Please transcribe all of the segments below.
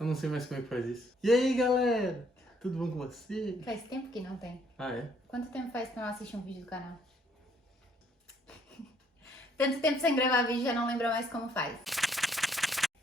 Eu não sei mais como é que faz isso. E aí, galera? Tudo bom com você? Faz tempo que não tem. Ah, é? Quanto tempo faz que eu não assisti um vídeo do canal? Tanto tempo sem gravar vídeo, já não lembro mais como faz.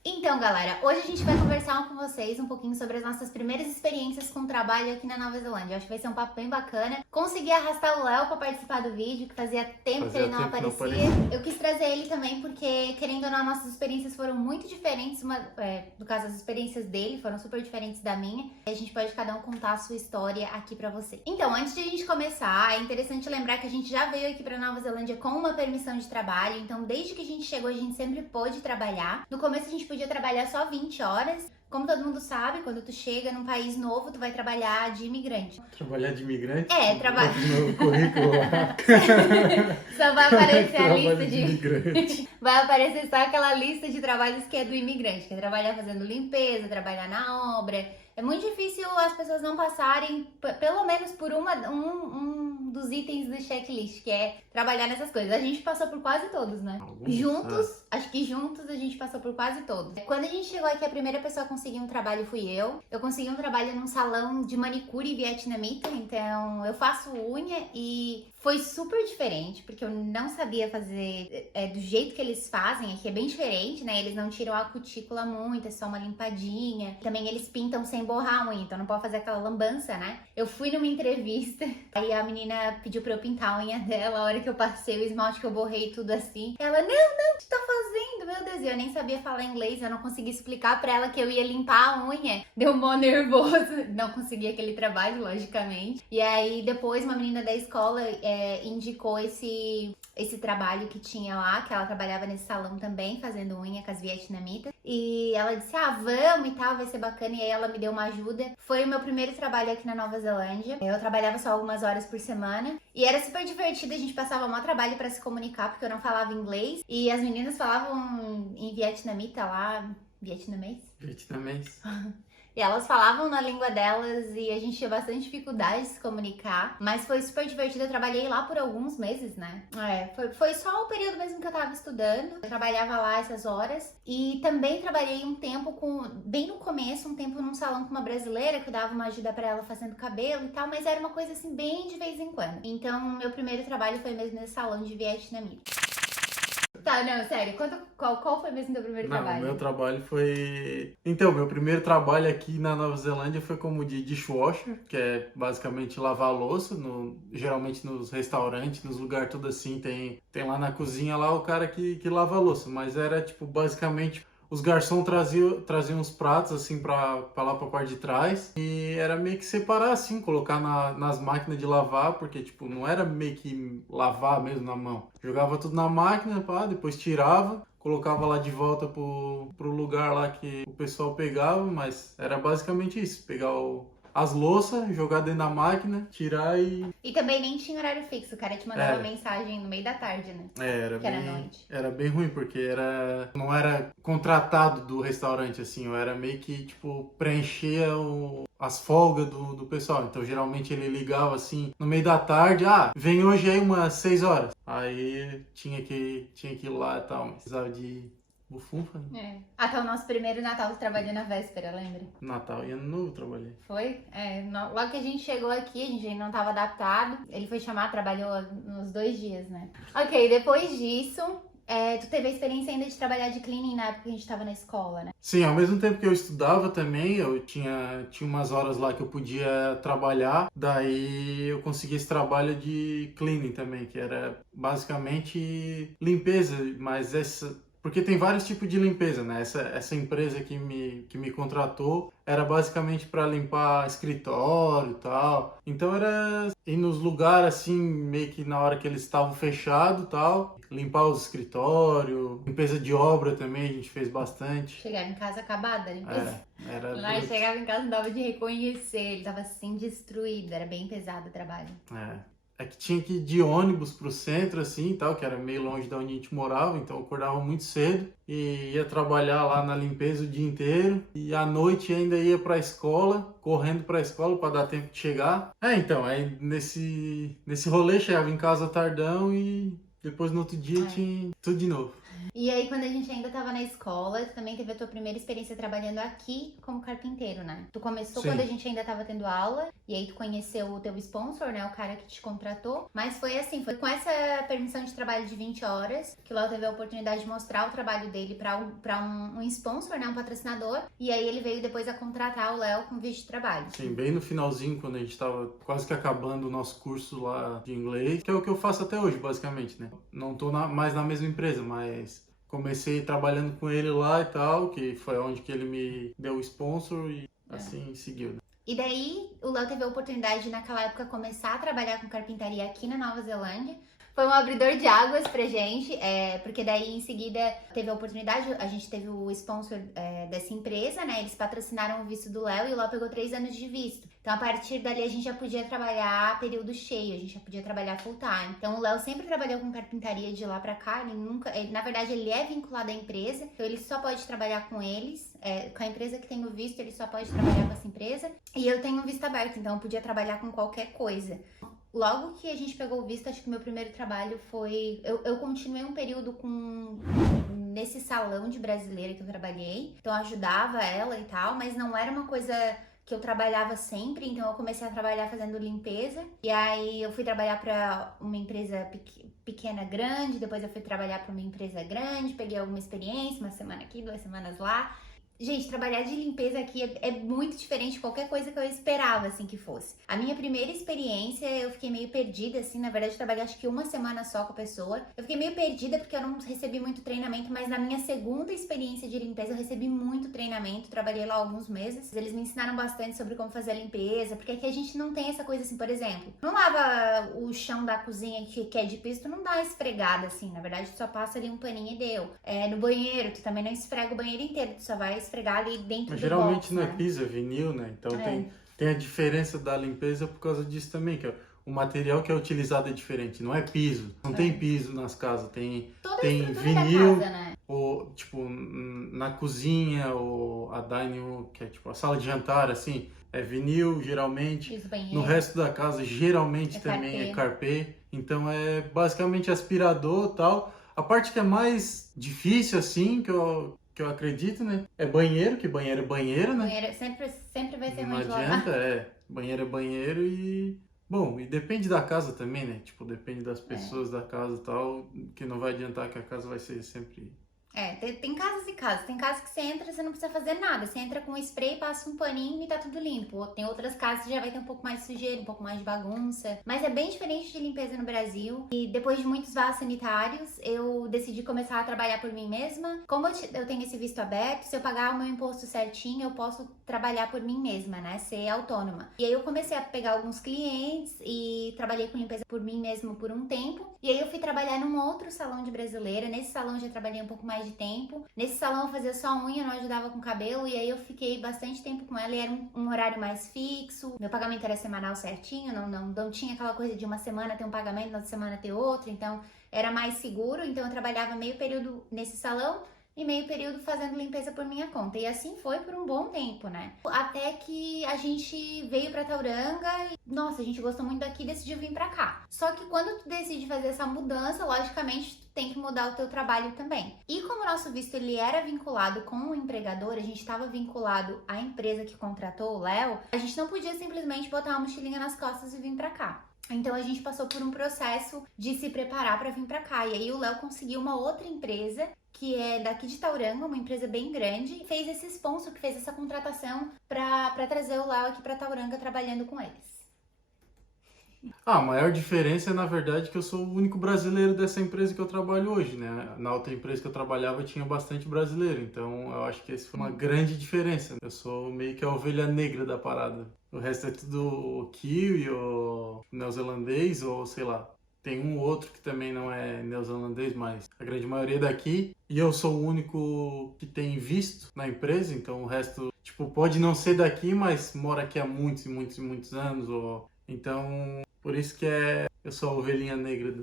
Então, galera, hoje a gente vai conversar com vocês um pouquinho sobre as nossas primeiras experiências com trabalho aqui na Nova Zelândia. Eu acho que vai ser um papo bem bacana. Consegui arrastar o Léo pra participar do vídeo, que fazia tempo que ele não aparecia. Eu quis trazer ele também porque, querendo ou não, nossas experiências foram muito diferentes. No caso, as experiências dele foram super diferentes da minha. E a gente pode cada um contar a sua história aqui pra você. Então, antes de a gente começar, é interessante lembrar que a gente já veio aqui pra Nova Zelândia com uma permissão de trabalho. Então, desde que a gente chegou, a gente sempre pôde trabalhar. No começo, a gente podia trabalhar só 20 horas. Como todo mundo sabe, quando tu chega num país novo, tu vai trabalhar de imigrante. Trabalhar de imigrante? Trabalhar. No currículo lá. Só vai aparecer a lista de imigrante. Vai aparecer só aquela lista de trabalhos que é do imigrante, que é trabalhar fazendo limpeza, trabalhar na obra. É muito difícil as pessoas não passarem, pelo menos por um dos itens do checklist, que é trabalhar nessas coisas. A gente passou por quase todos, né? Acho que juntos a gente passou por quase todos. Quando a gente chegou aqui, a primeira pessoa a conseguir um trabalho fui eu. Eu consegui um trabalho num salão de manicure vietnamita, então eu faço unha e foi super diferente, porque eu não sabia fazer do jeito que eles fazem. Aqui é bem diferente, né? Eles não tiram a cutícula muito, é só uma limpadinha. Também eles pintam sem borrar a unha, então não pode fazer aquela lambança, né? Eu fui numa entrevista, aí a menina pediu pra eu pintar a unha dela, a hora que eu passei o esmalte que eu borrei tudo assim. Ela, não, o que tá fazendo? Meu Deus, eu nem sabia falar inglês, eu não consegui explicar pra ela que eu ia limpar a unha. Deu mó nervoso, não consegui aquele trabalho, logicamente. E aí depois uma menina da escola indicou esse trabalho que tinha lá, que ela trabalhava nesse salão também, fazendo unha com as vietnamitas. E ela disse, vamos e tal, vai ser bacana. E aí ela me deu uma ajuda. Foi o meu primeiro trabalho aqui na Nova Zelândia. Eu trabalhava só algumas horas por semana. E era super divertido, a gente passava maior trabalho pra se comunicar, porque eu não falava inglês. E as meninas falavam em vietnamita lá, vietnamês? Vietnamês. E elas falavam na língua delas e a gente tinha bastante dificuldade de se comunicar. Mas foi super divertido, eu trabalhei lá por alguns meses, né? Foi só o período mesmo que eu tava estudando. Eu trabalhava lá essas horas. E também trabalhei um tempo bem no começo, um tempo num salão com uma brasileira, que eu dava uma ajuda pra ela fazendo cabelo e tal. Mas era uma coisa assim, bem de vez em quando. Então, meu primeiro trabalho foi mesmo nesse salão de vietnamita. Tá, não, sério, qual foi mesmo teu primeiro trabalho? Meu trabalho foi... Então, meu primeiro trabalho aqui na Nova Zelândia foi como de dishwasher, que é basicamente lavar a louça, geralmente nos restaurantes, nos lugares tudo assim, tem lá na cozinha lá o cara que lava a louça, mas era tipo, basicamente... Os garçons traziam os pratos assim pra lá pra parte de trás e era meio que separar assim, colocar nas máquinas de lavar, porque tipo, não era meio que lavar mesmo na mão. Jogava tudo na máquina, depois tirava, colocava lá de volta pro lugar lá que o pessoal pegava, mas era basicamente isso, pegar as louças, jogar dentro da máquina, tirar e... E também nem tinha horário fixo, o cara te mandava mensagem no meio da tarde, né? Era noite. Era bem ruim, porque não era contratado do restaurante, assim, eu era meio que, tipo, preencher as folgas do pessoal. Então, geralmente, ele ligava, assim, no meio da tarde, vem hoje aí umas 6 horas. Aí, tinha que ir lá e tal, mas precisava de... bufunfa, né? Até o nosso primeiro Natal tu trabalhou na véspera, lembra? Natal e Ano Novo eu trabalhei. Foi? Logo que a gente chegou aqui, a gente ainda não estava adaptado. Ele foi chamar, trabalhou nos 2 dias, né? Ok, depois disso, tu teve a experiência ainda de trabalhar de cleaning na época que a gente estava na escola, né? Sim, ao mesmo tempo que eu estudava também, eu tinha umas horas lá que eu podia trabalhar, daí eu consegui esse trabalho de cleaning também, que era basicamente limpeza, mas porque tem vários tipos de limpeza, né? Essa empresa que me contratou era basicamente para limpar escritório e tal. Então era ir nos lugares assim, meio que na hora que eles estavam fechados e tal, limpar os escritórios, limpeza de obra também a gente fez bastante. Chegava em casa acabada, limpeza. Era Lá chegava em casa não dava de reconhecer, ele tava assim destruído, era bem pesado o trabalho. É que tinha que ir de ônibus pro centro, assim, e tal, que era meio longe da onde a gente morava, então eu acordava muito cedo e ia trabalhar lá na limpeza o dia inteiro. E à noite ainda ia pra escola, correndo pra escola para dar tempo de chegar. Então, aí nesse rolê chegava em casa tardão e depois no outro dia tinha tudo de novo. E aí, quando a gente ainda tava na escola, tu também teve a tua primeira experiência trabalhando aqui como carpinteiro, né? Tu começou Sim. quando a gente ainda tava tendo aula, e aí tu conheceu o teu sponsor, né? O cara que te contratou. Mas foi assim, foi com essa permissão de trabalho de 20 horas que o Léo teve a oportunidade de mostrar o trabalho dele pra um sponsor, né? Um patrocinador. E aí ele veio depois a contratar o Léo com visto de trabalho. Sim, bem no finalzinho, quando a gente tava quase que acabando o nosso curso lá de inglês, que é o que eu faço até hoje, basicamente, né? Não tô mais na mesma empresa, mas comecei trabalhando com ele lá e tal, que foi onde que ele me deu o sponsor e assim seguiu, né? E daí, o Léo teve a oportunidade de, naquela época, começar a trabalhar com carpintaria aqui na Nova Zelândia. Foi um abridor de águas pra gente, porque daí, em seguida, teve a oportunidade, a gente teve o sponsor dessa empresa, né? Eles patrocinaram o visto do Léo e o Léo pegou 3 anos de visto. Então, a partir dali, a gente já podia trabalhar período cheio, a gente já podia trabalhar full time. Então, o Léo sempre trabalhou com carpintaria de lá pra cá, na verdade, ele é vinculado à empresa, então ele só pode trabalhar com eles, com a empresa que tem o visto, ele só pode trabalhar com essa empresa. E eu tenho um visto aberto, então eu podia trabalhar com qualquer coisa. Logo que a gente pegou o visto, acho que o meu primeiro trabalho foi... Eu continuei um período nesse salão de brasileira que eu trabalhei. Então eu ajudava ela e tal, mas não era uma coisa que eu trabalhava sempre. Então eu comecei a trabalhar fazendo limpeza. E aí eu fui trabalhar para uma empresa pequena, grande. Depois eu fui trabalhar para uma empresa grande. Peguei alguma experiência, uma semana aqui, 2 semanas lá. Gente, trabalhar de limpeza aqui é muito diferente de qualquer coisa que eu esperava, assim, que fosse. A minha primeira experiência, eu fiquei meio perdida, assim, na verdade, eu trabalhei acho que 1 semana só com a pessoa. Eu fiquei meio perdida porque eu não recebi muito treinamento, mas na minha segunda experiência de limpeza, eu recebi muito treinamento, trabalhei lá alguns meses. Eles me ensinaram bastante sobre como fazer a limpeza, porque aqui a gente não tem essa coisa assim, por exemplo, não lava o chão da cozinha que é de piso, tu não dá esfregada, assim, na verdade, tu só passa ali um paninho e deu. No banheiro, tu também não esfrega o banheiro inteiro, tu só vai esfregar ali dentro Mas do geralmente box, não é né? piso, é vinil, né? Então tem a diferença da limpeza por causa disso também, que o material que é utilizado é diferente, não é piso. Não tem piso nas casas, tem vinil, da casa, né? ou tipo na cozinha, ou a dining room, que é tipo a sala de jantar, assim, é vinil geralmente. Piso, banheiro. No resto da casa geralmente também é carpê. Então é basicamente aspirador e tal. A parte que é mais difícil, assim, que eu acredito, né? É banheiro, que banheiro é banheiro, né? Banheiro sempre vai ser Não ruim de adianta, lavar. banheiro é banheiro e... Bom, e depende da casa também, né? Tipo, depende das pessoas da casa e tal, que não vai adiantar que a casa vai ser sempre... Tem casas e casas. Tem casas que você entra e você não precisa fazer nada. Você entra com um spray, passa um paninho e tá tudo limpo. Tem outras casas que já vai ter um pouco mais de sujeira, um pouco mais de bagunça. Mas é bem diferente de limpeza no Brasil. E depois de muitos vasos sanitários, eu decidi começar a trabalhar por mim mesma. Como eu tenho esse visto aberto, se eu pagar o meu imposto certinho, eu posso trabalhar por mim mesma, né? Ser autônoma. E aí eu comecei a pegar alguns clientes e trabalhei com limpeza por mim mesma por um tempo. E aí eu fui trabalhar num outro salão de brasileira. Nesse salão eu já trabalhei um pouco mais de tempo. Nesse salão eu fazia só unha, não ajudava com cabelo, e aí eu fiquei bastante tempo com ela e era um horário mais fixo. Meu pagamento era semanal certinho, não tinha aquela coisa de uma semana ter um pagamento, na outra semana ter outro, então era mais seguro. Então eu trabalhava meio período nesse salão e meio período fazendo limpeza por minha conta. E assim foi por um bom tempo, né? Até que a gente veio pra Tauranga e, nossa, a gente gostou muito daqui e decidiu vir pra cá. Só que quando tu decide fazer essa mudança, logicamente tu tem que mudar o teu trabalho também. E como o nosso visto ele era vinculado com o empregador, a gente estava vinculado à empresa que contratou o Léo, a gente não podia simplesmente botar uma mochilinha nas costas e vir pra cá. Então a gente passou por um processo de se preparar para vir para cá. E aí o Léo conseguiu uma outra empresa que é daqui de Tauranga, uma empresa bem grande, e fez esse sponsor, que fez essa contratação para trazer o Léo aqui para Tauranga trabalhando com eles. A maior diferença é, na verdade, que eu sou o único brasileiro dessa empresa que eu trabalho hoje, né? Na outra empresa que eu trabalhava tinha bastante brasileiro, então eu acho que essa foi uma grande diferença. Eu sou meio que a ovelha negra da parada. O resto é tudo kiwi ou neozelandês ou sei lá. Tem um outro que também não é neozelandês, mas a grande maioria é daqui. E eu sou o único que tem visto na empresa, então o resto, tipo, pode não ser daqui, mas mora aqui há muitos e muitos e muitos anos. Então, por isso que eu sou a ovelhinha negra.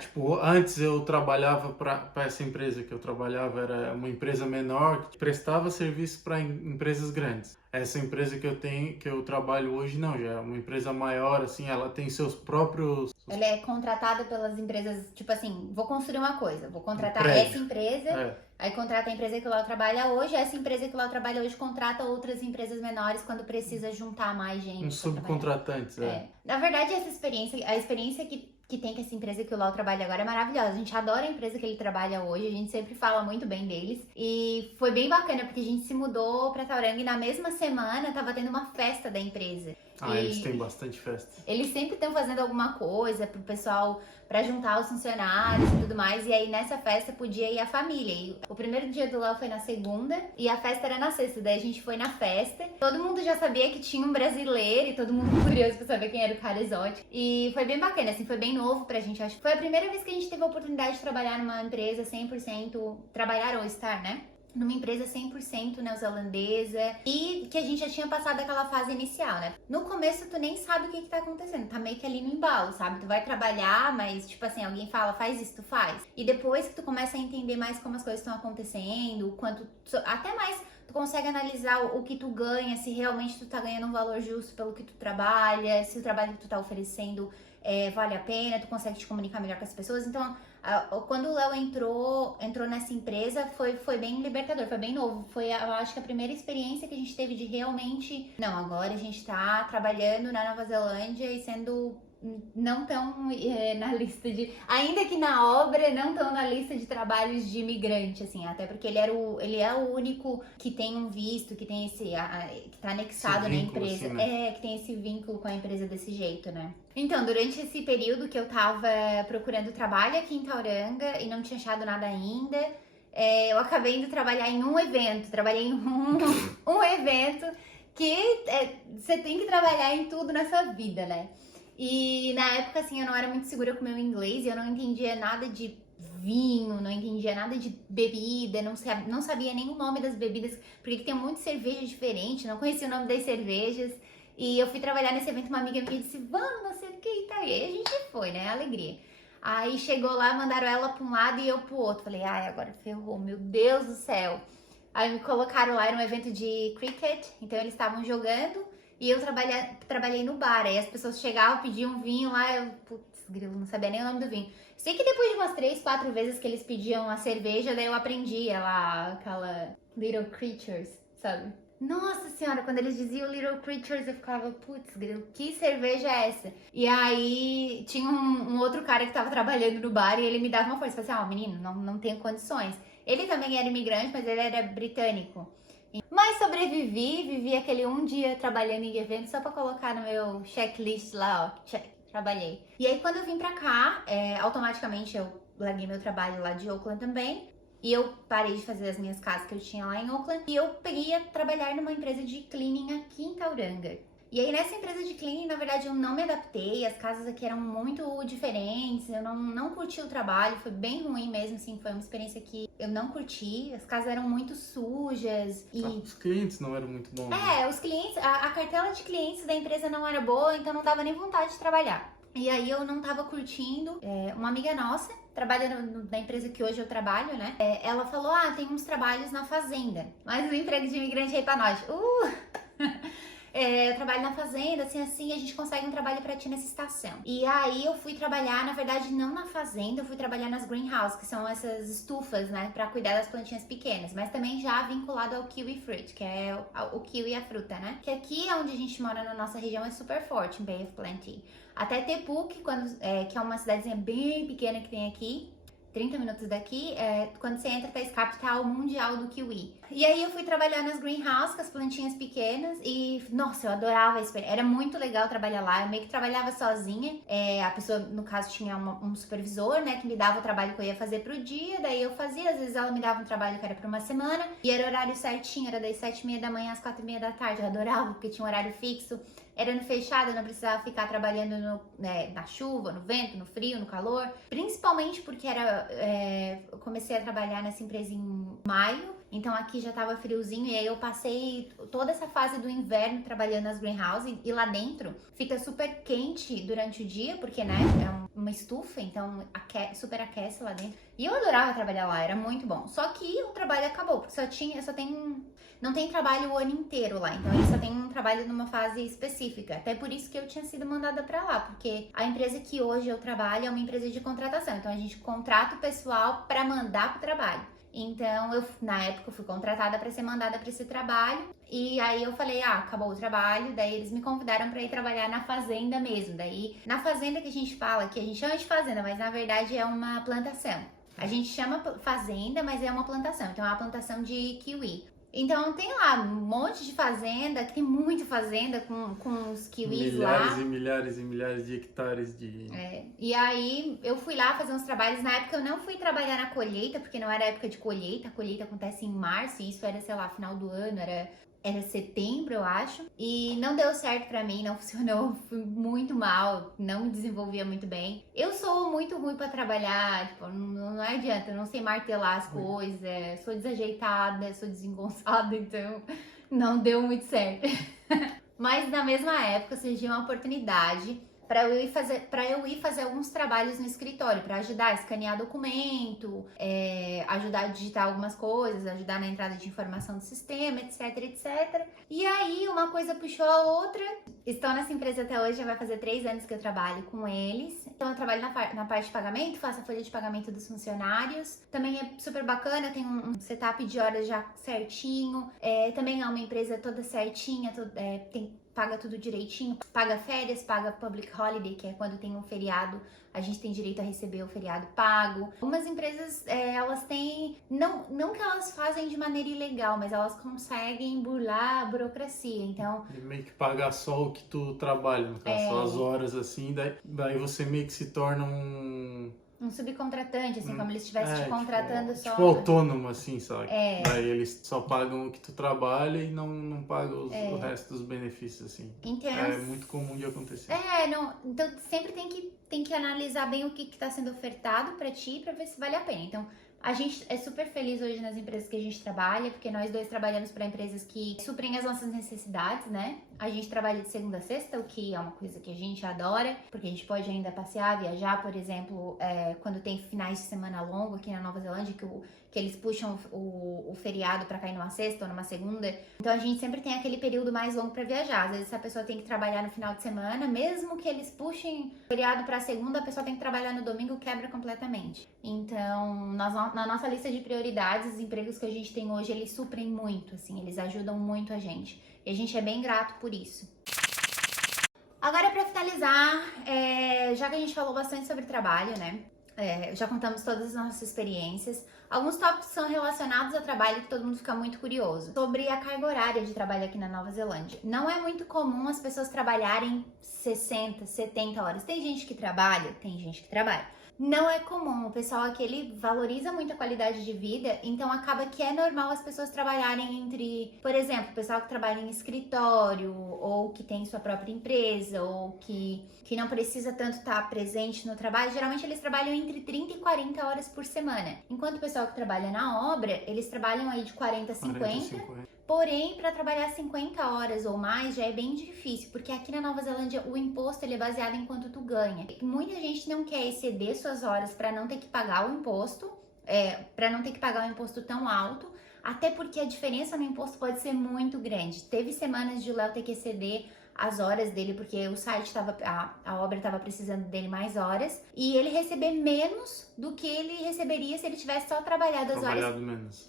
Tipo, antes eu trabalhava para essa empresa que eu trabalhava, era uma empresa menor que prestava serviço para empresas grandes. Essa empresa que eu trabalho hoje não, já é uma empresa maior, assim, ela tem seus próprios Ela é contratada pelas empresas, tipo assim, vou construir uma coisa, vou contratar prédio. essa empresa, aí contrata a empresa que o Léo trabalha hoje, essa empresa que o Léo trabalha hoje contrata outras empresas menores quando precisa juntar mais gente. Uns subcontratantes, Na verdade, a experiência que tem com essa empresa que o Léo trabalha agora é maravilhosa. A gente adora a empresa que ele trabalha hoje, a gente sempre fala muito bem deles. E foi bem bacana, porque a gente se mudou pra Tauranga e na mesma semana tava tendo uma festa da empresa. Eles têm bastante festa. Eles sempre estão fazendo alguma coisa pro pessoal, pra juntar os funcionários e tudo mais. E aí nessa festa podia ir a família. E o primeiro dia do Léo foi na segunda e a festa era na sexta. Daí a gente foi na festa. Todo mundo já sabia que tinha um brasileiro e todo mundo curioso pra saber quem era o cara exótico. E foi bem bacana, assim, foi bem novo pra gente. Acho que foi a primeira vez que a gente teve a oportunidade de trabalhar numa empresa 100%, trabalhar ou estar, né? Numa empresa 100% neozelandesa e que a gente já tinha passado aquela fase inicial, né? No começo tu nem sabe o que tá acontecendo, tá meio que ali no embalo, sabe? Tu vai trabalhar, mas tipo assim, alguém fala, faz isso, tu faz. E depois que tu começa a entender mais como as coisas estão acontecendo, quanto, até mais tu consegue analisar o que tu ganha, se realmente tu tá ganhando um valor justo pelo que tu trabalha, se o trabalho que tu tá oferecendo vale a pena, tu consegue te comunicar melhor com as pessoas. Então, quando o Léo entrou nessa empresa, foi bem libertador, foi bem novo. Foi, eu acho que a primeira experiência que a gente teve de realmente... Não, agora a gente tá trabalhando na Nova Zelândia e sendo... não tão na lista de... Ainda que na obra, não tão na lista de trabalhos de imigrante, assim. Até porque ele é o único que tem um visto, que tem esse... que tá anexado na empresa. Assim, né? Que tem esse vínculo com a empresa desse jeito, né? Então, durante esse período que eu tava procurando trabalho aqui em Tauranga e não tinha achado nada ainda, eu acabei indo trabalhar em um evento. Trabalhei em um evento que você tem que trabalhar em tudo nessa vida, né? E na época, assim, eu não era muito segura com o meu inglês e eu não entendia nada de vinho, não entendia nada de bebida, não sabia nem o nome das bebidas, porque tem muita cerveja diferente, não conhecia o nome das cervejas. E eu fui trabalhar nesse evento, uma amiga minha disse, vamos, não sei o que e tal. E aí a gente foi, né? Alegria. Aí chegou lá, mandaram ela pra um lado e eu pro outro. Falei, ai, agora ferrou, meu Deus do céu. Aí me colocaram lá, era um evento de cricket, então eles estavam jogando. E eu trabalhei no bar, aí as pessoas chegavam, pediam vinho lá, eu, putz, grilo, não sabia nem o nome do vinho. Sei que depois de umas 3, 4 vezes que eles pediam a cerveja, daí eu aprendi aquela Little Creatures, sabe? Nossa senhora, quando eles diziam Little Creatures, eu ficava, putz, grilo, que cerveja é essa? E aí tinha um outro cara que tava trabalhando no bar e ele me dava uma força, falei assim, menino, não tenho condições. Ele também era imigrante, mas ele era britânico. Mas vivi aquele um dia trabalhando em evento só pra colocar no meu checklist lá, ó, check, trabalhei. E aí quando eu vim pra cá, automaticamente eu larguei meu trabalho lá de Auckland também. E eu parei de fazer as minhas casas que eu tinha lá em Auckland. E eu peguei a trabalhar numa empresa de cleaning aqui em Tauranga. E aí nessa empresa de cleaning, na verdade, eu não me adaptei. As casas aqui eram muito diferentes. Eu não curti o trabalho. Foi bem ruim mesmo, assim. Foi uma experiência que eu não curti. As casas eram muito sujas. E... os clientes não eram muito bons. os clientes... A cartela de clientes da empresa não era boa, então não dava nem vontade de trabalhar. E aí eu não tava curtindo. Uma amiga nossa, trabalhando na empresa que hoje eu trabalho, né? Ela falou, tem uns trabalhos na fazenda. Mas o emprego de imigrante aí pra nós. Eu trabalho na fazenda, assim, a gente consegue um trabalho pra ti nessa estação. E aí eu fui trabalhar, na verdade, não na fazenda, eu fui trabalhar nas greenhouses, que são essas estufas, né, pra cuidar das plantinhas pequenas, mas também já vinculado ao kiwi fruit, que é o kiwi, a fruta, né? Que aqui onde a gente mora na nossa região é super forte, em Bay of Plenty. Até Te Puke, que é uma cidadezinha bem pequena que tem aqui, 30 minutos daqui, quando você entra, tá a capital mundial do kiwi. E aí eu fui trabalhar nas greenhouses, com as plantinhas pequenas, e, nossa, eu adorava a experiência. Era muito legal trabalhar lá, eu meio que trabalhava sozinha. A pessoa, no caso, tinha um supervisor, né, que me dava o trabalho que eu ia fazer pro dia, daí eu fazia, às vezes ela me dava um trabalho que era pra uma semana, e era horário certinho, era das 7h30 da manhã às 4h30 da tarde. Eu adorava, porque tinha um horário fixo. Era no fechado, eu não precisava ficar trabalhando na chuva, no vento, no frio, no calor. Principalmente porque eu comecei a trabalhar nessa empresa em maio Então aqui já tava friozinho e aí eu passei toda essa fase do inverno trabalhando nas greenhouses e lá dentro fica super quente durante o dia, porque, né, é uma estufa, então super aquece lá dentro. E eu adorava trabalhar lá, era muito bom. Só que o trabalho acabou, porque não tem trabalho o ano inteiro lá, então ele só tem um trabalho numa fase específica. Até por isso que eu tinha sido mandada pra lá, porque a empresa que hoje eu trabalho é uma empresa de contratação, então a gente contrata o pessoal pra mandar pro trabalho. Então, na época, eu fui contratada para ser mandada para esse trabalho. E aí eu falei, acabou o trabalho. Daí eles me convidaram para ir trabalhar na fazenda mesmo. Daí, na fazenda que a gente fala, que a gente chama de fazenda, mas na verdade é uma plantação. A gente chama fazenda, mas é uma plantação. Então, é uma plantação de kiwi. Então, tem lá um monte de fazenda, que tem muita fazenda com os kiwis lá. Milhares e milhares e milhares de hectares de... E aí, eu fui lá fazer uns trabalhos. Na época, eu não fui trabalhar na colheita, porque não era época de colheita. A colheita acontece em março, e isso era, sei lá, final do ano, era setembro, eu acho. E não deu certo pra mim, não funcionou. Fui muito mal, não me desenvolvia muito bem. Eu sou muito ruim pra trabalhar, tipo, não adianta, eu não sei martelar as coisas, sou desajeitada, sou desengonçada, então não deu muito certo. Mas na mesma época surgiu uma oportunidade para eu ir fazer alguns trabalhos no escritório, para ajudar a escanear documento, ajudar a digitar algumas coisas, ajudar na entrada de informação do sistema, etc, etc. E aí uma coisa puxou a outra. Estou nessa empresa até hoje, já vai fazer 3 anos que eu trabalho com eles. Então eu trabalho na parte de pagamento, faço a folha de pagamento dos funcionários. Também é super bacana, tem um setup de horas já certinho. Também é uma empresa toda certinha, paga tudo direitinho, paga férias, paga public holiday, que é quando tem um feriado, a gente tem direito a receber o feriado pago. Algumas empresas, elas têm, não que elas fazem de maneira ilegal, mas elas conseguem burlar a burocracia, então... E meio que pagar só o que tu trabalha, no caso, só as horas, assim, daí você meio que se torna um subcontratante, assim, como eles estivessem te contratando só... Tipo autônomo, assim, sabe? Daí eles só pagam o que tu trabalha e não pagam o resto dos benefícios, assim. Então, é muito comum de acontecer. Então sempre tem que analisar bem o que está sendo ofertado para ti, para ver se vale a pena. Então, a gente é super feliz hoje nas empresas que a gente trabalha, porque nós dois trabalhamos para empresas que suprem as nossas necessidades, né? A gente trabalha de segunda a sexta, o que é uma coisa que a gente adora, porque a gente pode ainda passear, viajar, por exemplo, quando tem finais de semana longo aqui na Nova Zelândia, que eles puxam o feriado para cair numa sexta ou numa segunda. Então a gente sempre tem aquele período mais longo para viajar. Às vezes a pessoa tem que trabalhar no final de semana, mesmo que eles puxem o feriado para segunda, a pessoa tem que trabalhar no domingo, quebra completamente. Então, na nossa lista de prioridades, os empregos que a gente tem hoje, eles suprem muito, assim, eles ajudam muito a gente. E a gente é bem grato por isso. Agora, para finalizar, já que a gente falou bastante sobre trabalho, né? Já contamos todas as nossas experiências. Alguns tópicos são relacionados ao trabalho que todo mundo fica muito curioso. Sobre a carga horária de trabalho aqui na Nova Zelândia. Não é muito comum as pessoas trabalharem 60, 70 horas. Tem gente que trabalha, tem gente que trabalha. Não é comum, o pessoal aqui ele valoriza muito a qualidade de vida, então acaba que é normal as pessoas trabalharem entre, por exemplo, o pessoal que trabalha em escritório, ou que tem sua própria empresa, ou que não precisa tanto estar presente no trabalho, geralmente eles trabalham entre 30 e 40 horas por semana. Enquanto o pessoal que trabalha na obra, eles trabalham aí de 40 a 50. Porém, para trabalhar 50 horas ou mais já é bem difícil, porque aqui na Nova Zelândia o imposto ele é baseado em quanto tu ganha. Muita gente não quer exceder suas horas para não ter que pagar o imposto, para não ter que pagar um imposto tão alto, até porque a diferença no imposto pode ser muito grande. Teve semanas de o Léo ter que exceder as horas dele, porque o site a obra estava precisando dele mais horas, e ele receber menos do que ele receberia se ele tivesse só trabalhado as horas. Menos.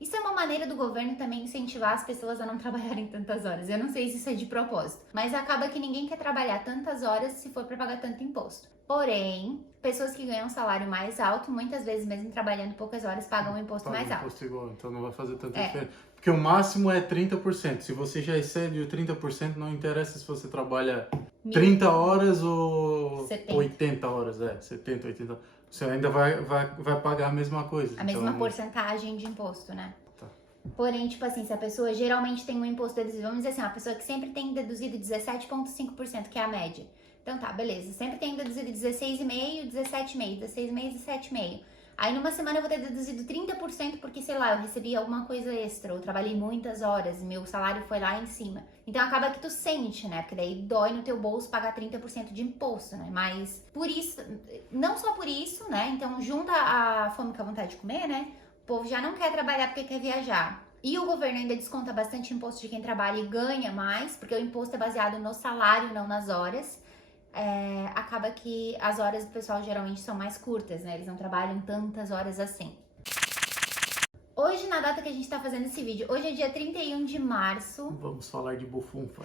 Isso é uma maneira do governo também incentivar as pessoas a não trabalharem tantas horas. Eu não sei se isso é de propósito, mas acaba que ninguém quer trabalhar tantas horas se for para pagar tanto imposto. Porém, pessoas que ganham um salário mais alto, muitas vezes mesmo trabalhando poucas horas, pagam um imposto mais alto. Imposto igual, então não vai fazer tanta diferença. Porque o máximo é 30%. Se você já excede o 30%, não interessa se você trabalha 30 horas ou 70. 80 horas. 70, 80. Você ainda vai pagar a mesma coisa. A mesma porcentagem de imposto, né? Tá. Porém, tipo assim, se a pessoa geralmente tem um imposto deduzido, vamos dizer assim, uma pessoa que sempre tem deduzido 17,5%, que é a média. Então tá, beleza. Sempre tem deduzido 16,5%, 17,5%, 16,5%, 17,5%. Aí numa semana eu vou ter deduzido 30% porque, sei lá, eu recebi alguma coisa extra, eu trabalhei muitas horas, meu salário foi lá em cima. Então acaba que tu sente, né? Porque daí dói no teu bolso pagar 30% de imposto, né? Mas por isso, não só por isso, né? Então junta a fome com a vontade de comer, né? O povo já não quer trabalhar porque quer viajar. E o governo ainda desconta bastante imposto de quem trabalha e ganha mais, porque o imposto é baseado no salário, não nas horas. Acaba que as horas do pessoal geralmente são mais curtas, né? Eles não trabalham tantas horas assim. Hoje, na data que a gente tá fazendo esse vídeo, hoje é dia 31 de março. Vamos falar de bufunfa.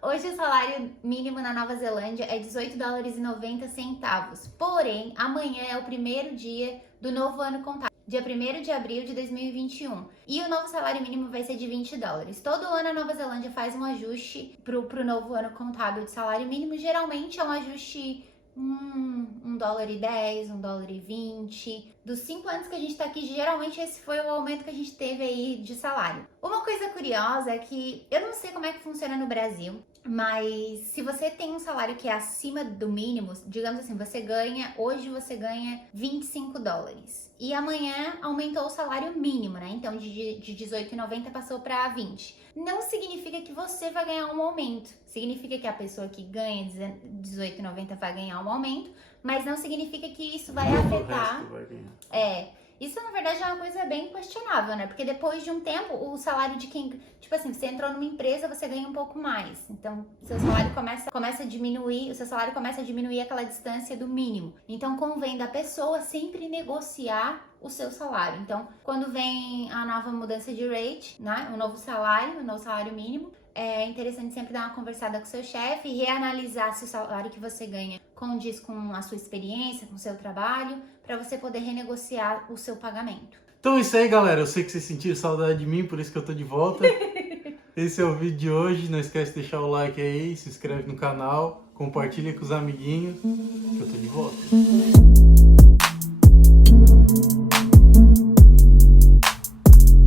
Hoje o salário mínimo na Nova Zelândia é 18 dólares e 90 centavos. Porém, amanhã é o primeiro dia do novo ano contábil. Dia 1º de abril de 2021. E o novo salário mínimo vai ser de 20 dólares. Todo ano a Nova Zelândia faz um ajuste pro novo ano contábil de salário mínimo. Geralmente é um ajuste $1,10, $1,20. Dos 5 anos que a gente tá aqui, geralmente esse foi o aumento que a gente teve aí de salário. Uma coisa curiosa é que eu não sei como é que funciona no Brasil, mas se você tem um salário que é acima do mínimo, digamos assim, hoje você ganha 25 dólares. E amanhã aumentou o salário mínimo, né? Então de 18,90 passou para 20. Não significa que você vai ganhar um aumento. Significa que a pessoa que ganha 18,90 vai ganhar um aumento, mas não significa que isso vai afetar. O resto vai ganhar. Isso na verdade é uma coisa bem questionável, né? Porque depois de um tempo, o salário de quem... Tipo assim, você entrou numa empresa, você ganha um pouco mais. Então, seu salário começa a diminuir, o seu salário começa a diminuir aquela distância do mínimo. Então, convém da pessoa sempre negociar o seu salário. Então, quando vem a nova mudança de rate, né? O novo salário mínimo, é interessante sempre dar uma conversada com o seu chefe e reanalisar se o salário que você ganha condiz com a sua experiência, com o seu trabalho, para você poder renegociar o seu pagamento. Então é isso aí, galera. Eu sei que vocês sentiram saudade de mim, por isso que eu tô de volta. Esse é o vídeo de hoje. Não esquece de deixar o like aí, se inscreve no canal, compartilha com os amiguinhos, que eu tô de volta.